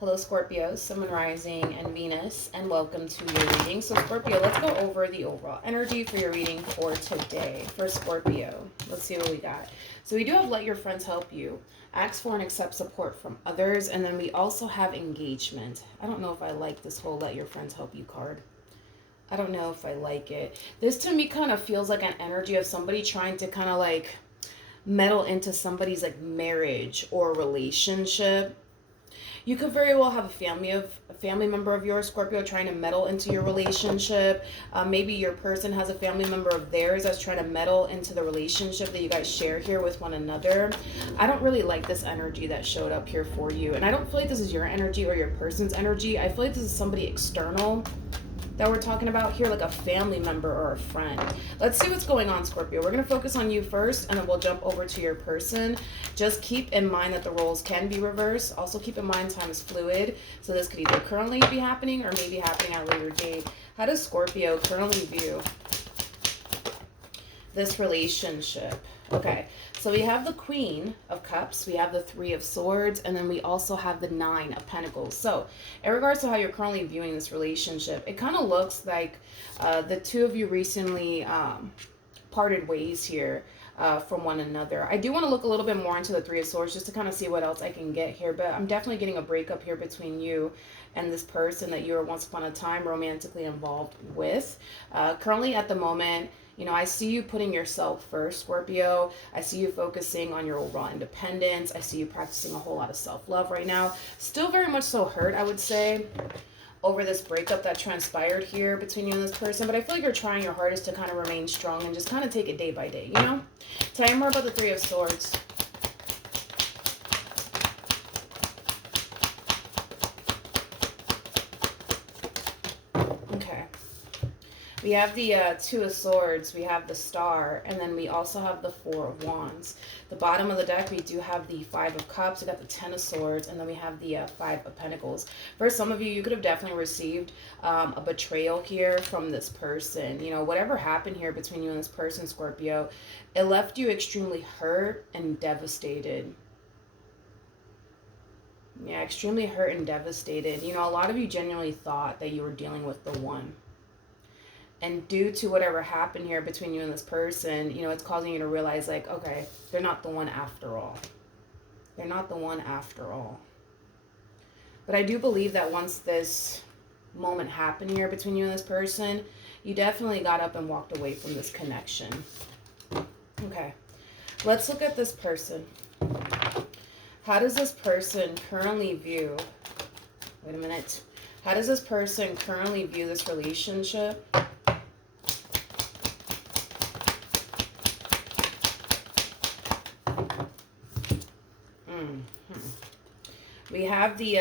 Hello, Scorpio, Sun, Rising, and Venus, and welcome to your reading. So, Scorpio, let's go over the overall energy for your reading for today. For Scorpio, let's see what we got. So, we do have let your friends help you, ask for and accept support from others, and then we also have engagement. I don't know if I like this whole let your friends help you card. I don't know if I like it. This to me kind of feels like an energy of somebody trying to kind of like meddle into somebody's like marriage or relationship. You could very well have a family member of yours, Scorpio, trying to meddle into your relationship. Maybe your person has a family member of theirs that's trying to meddle into the relationship that you guys share here with one another. I don't really like this energy that showed up here for you, and I don't feel like this is your energy or your person's energy. I feel like this is somebody external that we're talking about here, like a family member or a friend. Let's see what's going on, Scorpio. We're going to focus on you first, and then we'll jump over to your person. Just keep in mind that the roles can be reversed. Also keep in mind time is fluid, so this could either currently be happening or maybe happening at a later date. How does Scorpio currently view this relationship? Okay, so we have the Queen of Cups, we have the Three of Swords, and then we also have the Nine of Pentacles. So in regards to how you're currently viewing this relationship, it kind of looks like the two of you recently parted ways here from one another. I do want to look a little bit more into the Three of Swords just to kind of see what else I can get here, but I'm definitely getting a breakup here between you and this person that you were once upon a time romantically involved with. Currently at the moment, you know, I see you putting yourself first, Scorpio. I see you focusing on your overall independence. I see you practicing a whole lot of self-love right now. Still very much so hurt, I would say, over this breakup that transpired here between you and this person. But I feel like you're trying your hardest to kind of remain strong and just kind of take it day by day, you know? Tell me more about the Three of Swords. We have the Two of Swords, we have the Star, and then we also have the Four of Wands. The bottom of the deck, we do have the Five of Cups, we got the Ten of Swords, and then we have the Five of Pentacles. For some of you, you could have definitely received a betrayal here from this person. You know, whatever happened here between you and this person, Scorpio, it left you extremely hurt and devastated. Yeah, extremely hurt and devastated. You know, a lot of you genuinely thought that you were dealing with the one. And due to whatever happened here between you and this person, you know, it's causing you to realize, like, okay, they're not the one after all. They're not the one after all. But I do believe that once this moment happened here between you and this person, you definitely got up and walked away from this connection. Okay, let's look at this person. How does this person currently view... Wait a minute. How does this person currently view this relationship? We have the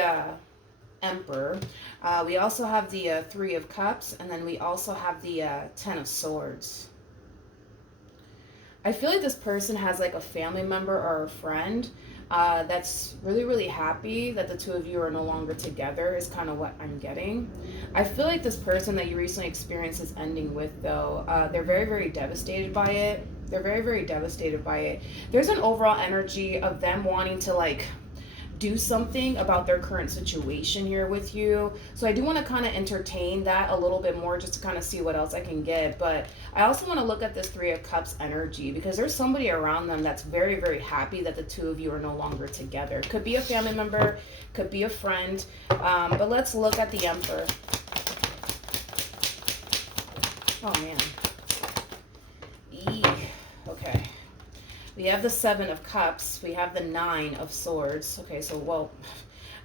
Emperor. We also have the Three of Cups. And then we also have the Ten of Swords. I feel like this person has like a family member or a friend that's really, really happy that the two of you are no longer together is kind of what I'm getting. I feel like this person that you recently experienced is ending with, though. They're very, very devastated by it. They're very, very devastated by it. There's an overall energy of them wanting to like do something about their current situation here with you. So I do want to kind of entertain that a little bit more just to kind of see what else I can get. But I also want to look at this Three of Cups energy because there's somebody around them that's very, very happy that the two of you are no longer together. Could be a family member, could be a friend. But let's look at the Emperor. Oh, man. Okay. We have the Seven of Cups. We have the Nine of Swords. Okay, so, well,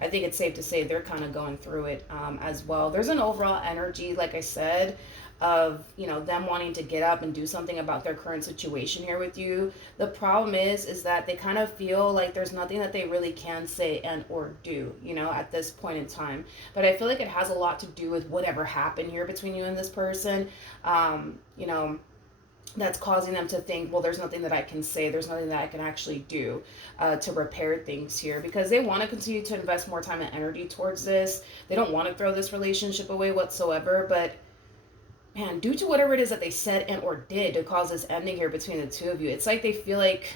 I think it's safe to say they're kind of going through it as well. There's an overall energy, like I said, of, you know, them wanting to get up and do something about their current situation here with you. The problem is that they kind of feel like there's nothing that they really can say and or do, you know, at this point in time. But I feel like it has a lot to do with whatever happened here between you and this person. You know, that's causing them to think, well, there's nothing that I can say, there's nothing that I can actually do to repair things here, because they want to continue to invest more time and energy towards this. They don't want to throw this relationship away whatsoever, but man, due to whatever it is that they said and or did to cause this ending here between the two of you, it's like they feel like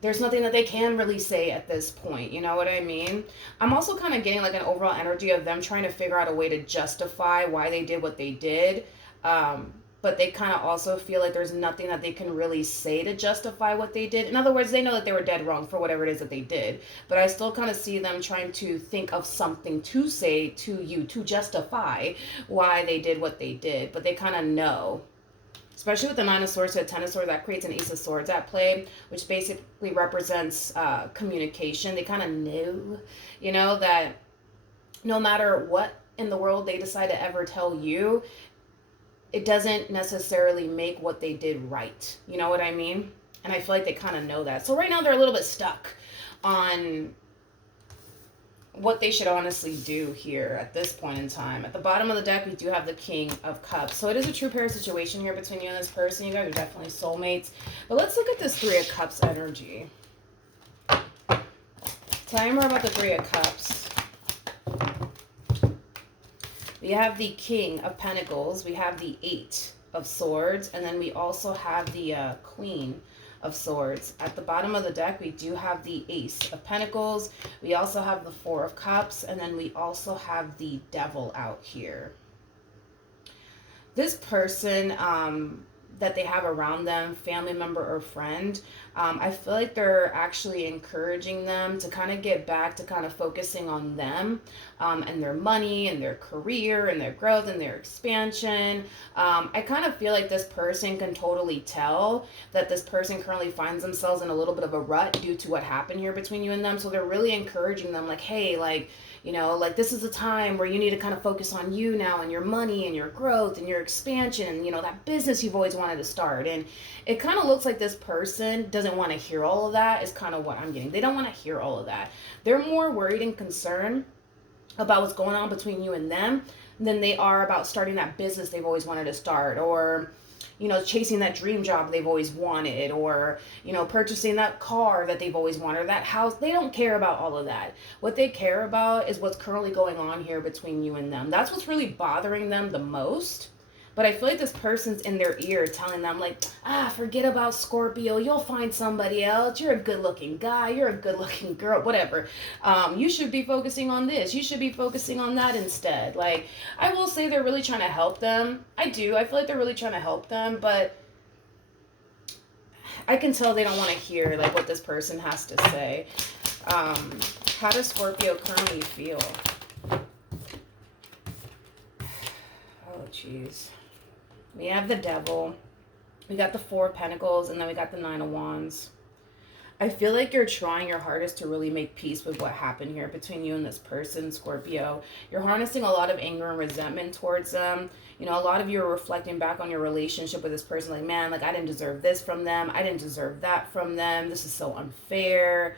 there's nothing that they can really say at this point. You know what I mean? I'm also kind of getting like an overall energy of them trying to figure out a way to justify why they did what they did. But they kind of also feel like there's nothing that they can really say to justify what they did. In other words, they know that they were dead wrong for whatever it is that they did. But I still kind of see them trying to think of something to say to you to justify why they did what they did. But they kind of know, especially with the Nine of Swords to the Ten of Swords, that creates an Ace of Swords at play, which basically represents communication. They kind of knew, you know, that no matter what in the world they decide to ever tell you, it doesn't necessarily make what they did right. You know what I mean? And I feel like they kind of know that. So right now they're a little bit stuck on what they should honestly do here at this point in time. At the bottom of the deck, we do have the King of Cups. So it is a true pair situation here between you and this person. You guys are definitely soulmates. But let's look at this Three of Cups energy. Tell me more about the Three of Cups. We have the King of Pentacles. We have the Eight of Swords. And then we also have the Queen of Swords. At the bottom of the deck, we do have the Ace of Pentacles. We also have the Four of Cups, and then we also have the Devil out here. This person that they have around them, family member or friend, I feel like they're actually encouraging them to kind of get back to kind of focusing on them and their money and their career and their growth and their expansion. I kind of feel like this person can totally tell that this person currently finds themselves in a little bit of a rut due to what happened here between you and them. So they're really encouraging them like, hey, like, you know, like this is a time where you need to kind of focus on you now and your money and your growth and your expansion and, you know, that business you've always wanted to start. And it kind of looks like this person doesn't want to hear all of that is kind of what I'm getting. They don't want to hear all of that. They're more worried and concerned about what's going on between you and them than they are about starting that business they've always wanted to start, or, you know, chasing that dream job they've always wanted, or, you know, purchasing that car that they've always wanted, or that house. They don't care about all of that. What they care about is what's currently going on here between you and them. That's what's really bothering them the most. But I feel like this person's in their ear telling them like, forget about Scorpio. You'll find somebody else. You're a good looking guy. You're a good looking girl, whatever. You should be focusing on this. You should be focusing on that instead. Like, I will say they're really trying to help them. I do. I feel like they're really trying to help them, but I can tell they don't want to hear like what this person has to say. How does Scorpio currently feel? Oh, jeez. We have the Devil, we got the Four of Pentacles, and then we got the Nine of Wands. I feel like you're trying your hardest to really make peace with what happened here between you and this person, Scorpio. You're harnessing a lot of anger and resentment towards them. You know, a lot of you are reflecting back on your relationship with this person like, man, like I didn't deserve this from them. I didn't deserve that from them. This is so unfair.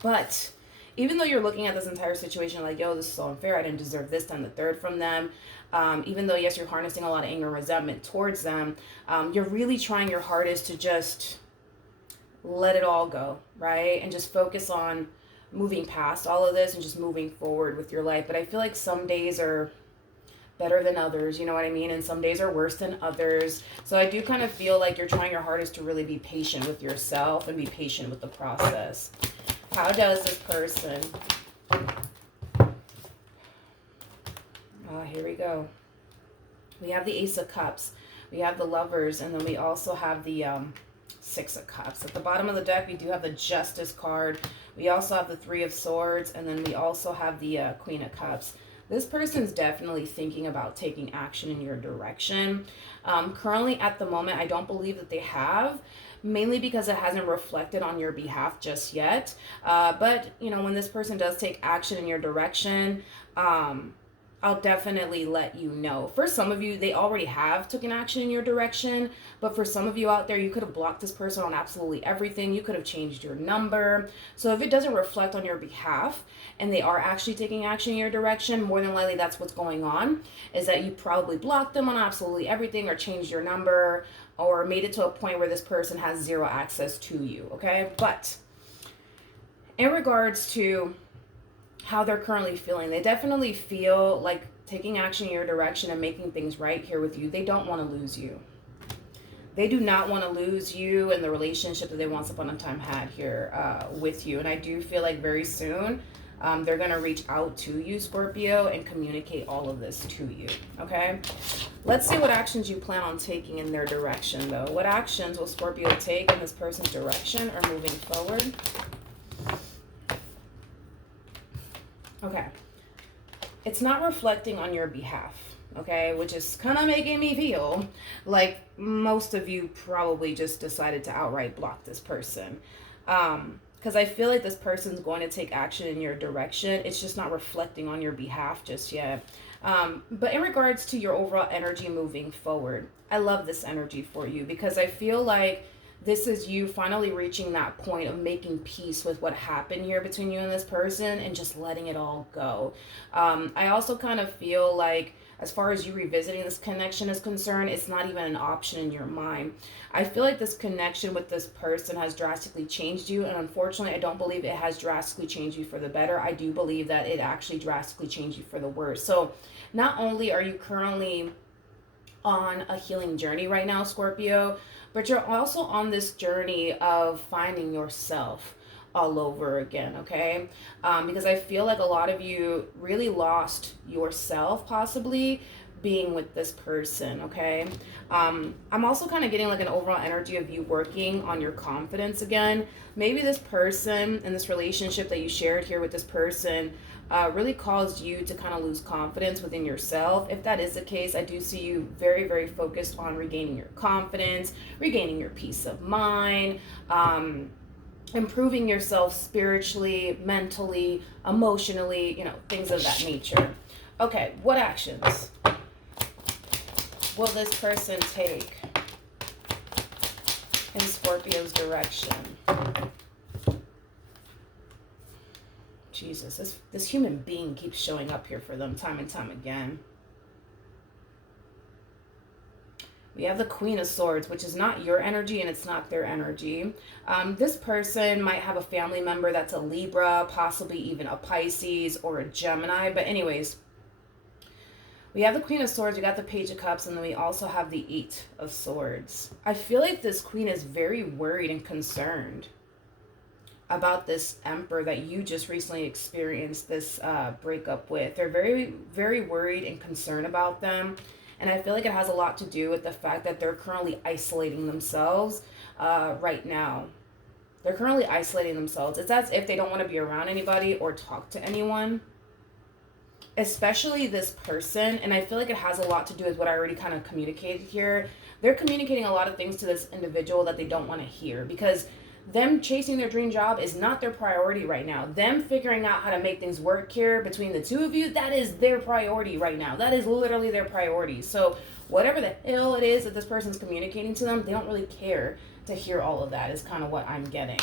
But even though you're looking at this entire situation like, yo, this is so unfair, I didn't deserve this, then the third from them, even though, yes, you're harnessing a lot of anger and resentment towards them, you're really trying your hardest to just let it all go, right? And just focus on moving past all of this and just moving forward with your life. But I feel like some days are better than others, you know what I mean? And some days are worse than others. So I do kind of feel like you're trying your hardest to really be patient with yourself and be patient with the process. How does this person... Oh, here we go. We have the Ace of Cups. We have the Lovers. And then we also have the Six of Cups. At the bottom of the deck, we do have the Justice card. We also have the Three of Swords. And then we also have the Queen of Cups. This person's definitely thinking about taking action in your direction. Currently, at the moment, I don't believe that they have, mainly because it hasn't reflected on your behalf just yet. But, you know, when this person does take action in your direction, I'll definitely let you know. For some of you, they already have taken action in your direction, but for some of you out there, you could have blocked this person on absolutely everything. You could have changed your number. So if it doesn't reflect on your behalf and they are actually taking action in your direction, more than likely that's what's going on, is that you probably blocked them on absolutely everything or changed your number or made it to a point where this person has zero access to you, okay? But in regards to how they're currently feeling, they definitely feel like taking action in your direction and making things right here with you. They don't want to lose you. They do not want to lose you and the relationship that they once upon a time had here with you. And I do feel like very soon they're going to reach out to you, Scorpio, and communicate all of this to you, okay? Let's see what actions you plan on taking in their direction, though. What actions will Scorpio take in this person's direction or moving forward? Okay. It's not reflecting on your behalf, okay? Which is kind of making me feel like most of you probably just decided to outright block this person. Because I feel like this person's going to take action in your direction. It's just not reflecting on your behalf just yet. But in regards to your overall energy moving forward, I love this energy for you because I feel like this is you finally reaching that point of making peace with what happened here between you and this person and just letting it all go. I also kind of feel like as far as you revisiting this connection is concerned, it's not even an option in your mind. I feel like this connection with this person has drastically changed you, and unfortunately, I don't believe it has drastically changed you for the better. I do believe that it actually drastically changed you for the worse. So not only are you currently on a healing journey right now, Scorpio, but you're also on this journey of finding yourself all over again, okay? Because I feel like a lot of you really lost yourself possibly being with this person, okay? I'm also kind of getting like an overall energy of you working on your confidence again. Maybe this person and this relationship that you shared here with this person really caused you to kind of lose confidence within yourself. If that is the case, I do see you very, very focused on regaining your confidence, regaining your peace of mind, improving yourself spiritually, mentally, emotionally, you know, things of that nature. Okay, what actions will this person take in Scorpio's direction? Jesus, this human being keeps showing up here for them time and time again. We have the Queen of Swords, which is not your energy and it's not their energy. This person might have a family member that's a Libra, possibly even a Pisces or a Gemini. But anyways, we have the Queen of Swords, we got the Page of Cups, and then we also have the Eight of Swords. I feel like this Queen is very worried and concerned about this Emperor that you just recently experienced this breakup with. They're very, very worried and concerned about them. And I feel like it has a lot to do with the fact that they're currently isolating themselves right now. They're currently isolating themselves. It's as if they don't want to be around anybody or talk to anyone, especially this person. And I feel like it has a lot to do with what I already kind of communicated here. They're communicating a lot of things to this individual that they don't want to hear, because them chasing their dream job is not their priority right now. Them figuring out how to make things work here between the two of you, that is their priority right now. That is literally their priority. So whatever the hell it is that this person's communicating to them, they don't really care to hear all of that is kind of what I'm getting.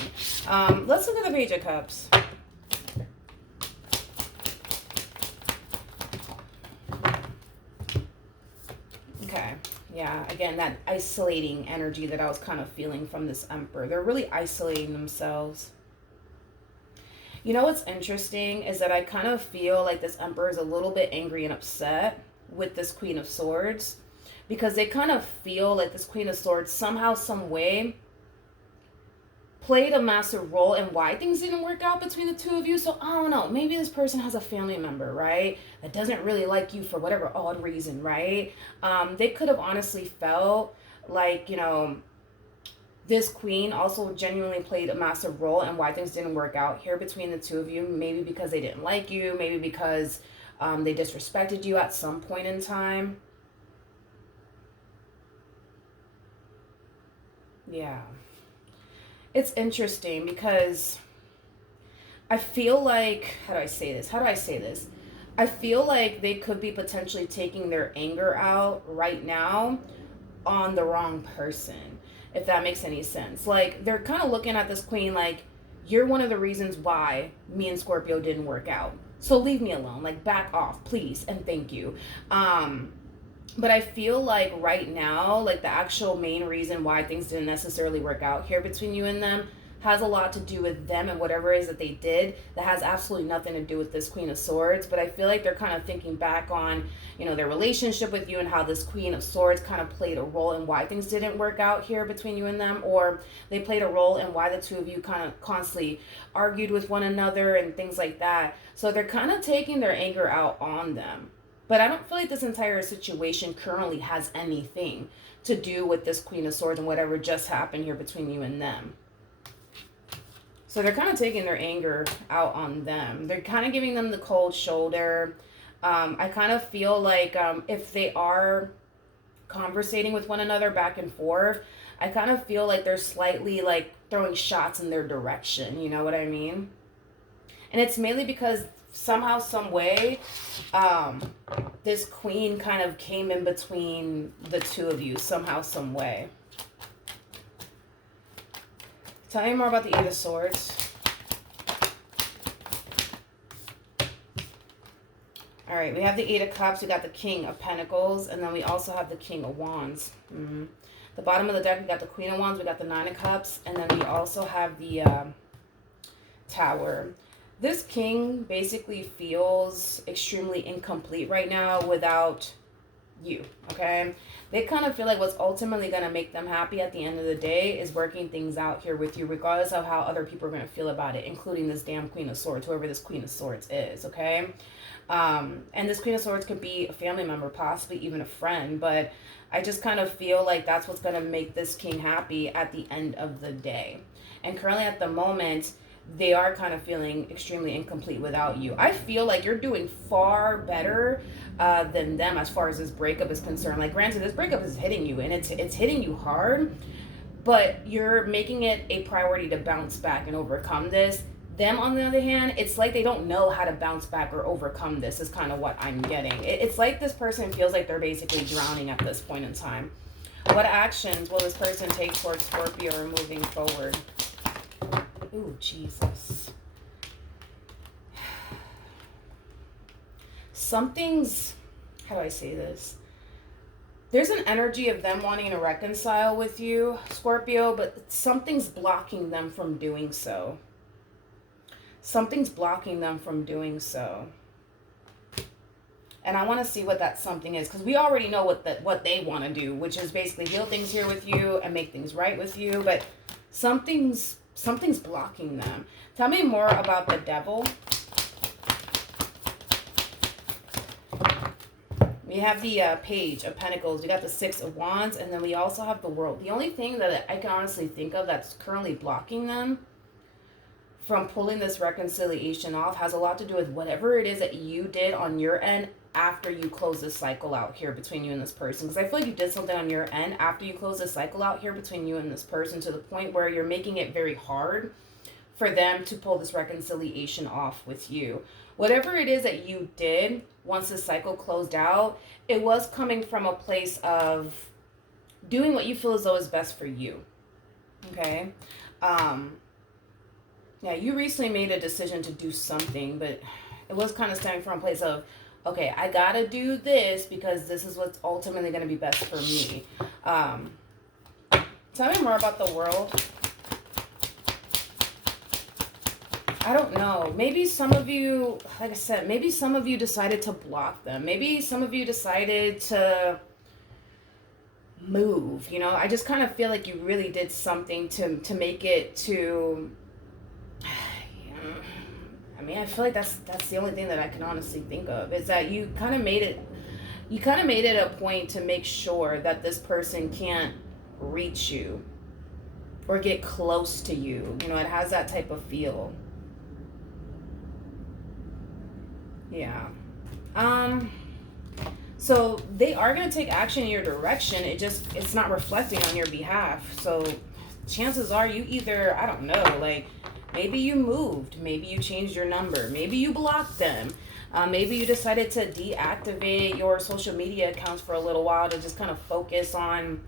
Let's look at the Page of Cups. Okay. Yeah, again, that isolating energy that I was kind of feeling from this Emperor. They're really isolating themselves. You know what's interesting is that I kind of feel like this Emperor is a little bit angry and upset with this Queen of Swords, because they kind of feel like this Queen of Swords somehow, some way played a massive role in why things didn't work out between the two of you. So I don't know, maybe this person has a family member, right, that doesn't really like you for whatever odd reason, right? They could have honestly felt like, you know, this queen also genuinely played a massive role in why things didn't work out here between the two of you. Maybe because they didn't like you, maybe because they disrespected you at some point in time. Yeah. It's interesting because I feel like, how do I say this? I feel like they could be potentially taking their anger out right now on the wrong person, if that makes any sense. Like, they're kind of looking at this queen like, you're one of the reasons why me and Scorpio didn't work out. So leave me alone. Like, back off, please, and thank you. But I feel like right now, like the actual main reason why things didn't necessarily work out here between you and them, has a lot to do with them and whatever it is that they did that has absolutely nothing to do with this Queen of Swords. But I feel like they're kind of thinking back on, you know, their relationship with you and how this Queen of Swords kind of played a role in why things didn't work out here between you and them, or they played a role in why the two of you kind of constantly argued with one another and things like that. So they're kind of taking their anger out on them. But I don't feel like this entire situation currently has anything to do with this Queen of Swords and whatever just happened here between you and them. So they're kind of taking their anger out on them. They're kind of giving them the cold shoulder. I kind of feel like if they are conversating with one another back and forth, I kind of feel like they're slightly like throwing shots in their direction. You know what I mean? And it's mainly because somehow, some way, this queen kind of came in between the two of you somehow, some way. Tell me more about the Eight of Swords. All right, we have the Eight of Cups, we got the King of Pentacles, and then we also have the King of Wands. The bottom of the deck, we got the Queen of Wands, we got the Nine of Cups, and then we also have the Tower. This king basically feels extremely incomplete right now without you, okay? They kind of feel like what's ultimately going to make them happy at the end of the day is working things out here with you, regardless of how other people are going to feel about it, including this damn Queen of Swords, whoever this Queen of Swords is, okay? And this Queen of Swords could be a family member, possibly even a friend, but I just kind of feel like that's what's going to make this king happy at the end of the day. And currently at the moment, they are kind of feeling extremely incomplete without you. I feel like you're doing far better than them as far as this breakup is concerned. Like, granted, this breakup is hitting you, and it's hitting you hard, but you're making it a priority to bounce back and overcome this. Them, on the other hand, it's like they don't know how to bounce back or overcome this, is kind of what I'm getting. It's like this person feels like they're basically drowning at this point in time. What actions will this person take towards Scorpio or moving forward? Ooh, Jesus. Something's, how do I say this? There's an energy of them wanting to reconcile with you, Scorpio, but something's blocking them from doing so. Something's blocking them from doing so. And I want to see what that something is, because we already know what they want to do, which is basically heal things here with you and make things right with you, but something's blocking them. Tell me more about the Devil. We have the Page of Pentacles. We got the Six of Wands, and then we also have the World. The only thing that I can honestly think of that's currently blocking them from pulling this reconciliation off has a lot to do with whatever it is that you did on your end after you close this cycle out here between you and this person. Because I feel like you did something on your end after you close this cycle out here between you and this person, to the point where you're making it very hard for them to pull this reconciliation off with you. Whatever it is that you did once the cycle closed out, it was coming from a place of doing what you feel as though is best for you. Okay? Yeah, you recently made a decision to do something, but it was kind of stemming from a place of, okay, I gotta do this because this is what's ultimately going to be best for me. Tell me more about the World. I don't know. Maybe some of you, like I said, maybe some of you decided to block them. Maybe some of you decided to move. You know, I just kind of feel like you really did something to make it to... I mean, I feel like that's the only thing that I can honestly think of, is that you kind of made it a point to make sure that this person can't reach you or get close to you. You know, it has that type of feel. Yeah. So they are going to take action in your direction. It's not reflecting on your behalf. So chances are you either, I don't know, like, maybe you moved, maybe you changed your number, maybe you blocked them, maybe you decided to deactivate your social media accounts for a little while to just kind of focus on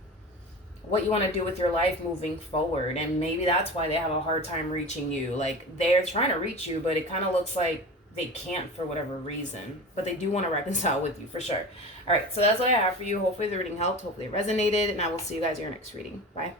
what you want to do with your life moving forward. And maybe that's why they have a hard time reaching you. Like, they're trying to reach you, but it kind of looks like they can't for whatever reason. But they do want to reconcile with you for sure. All right, so that's what I have for you. Hopefully the reading helped. Hopefully it resonated. And I will see you guys in your next reading. Bye.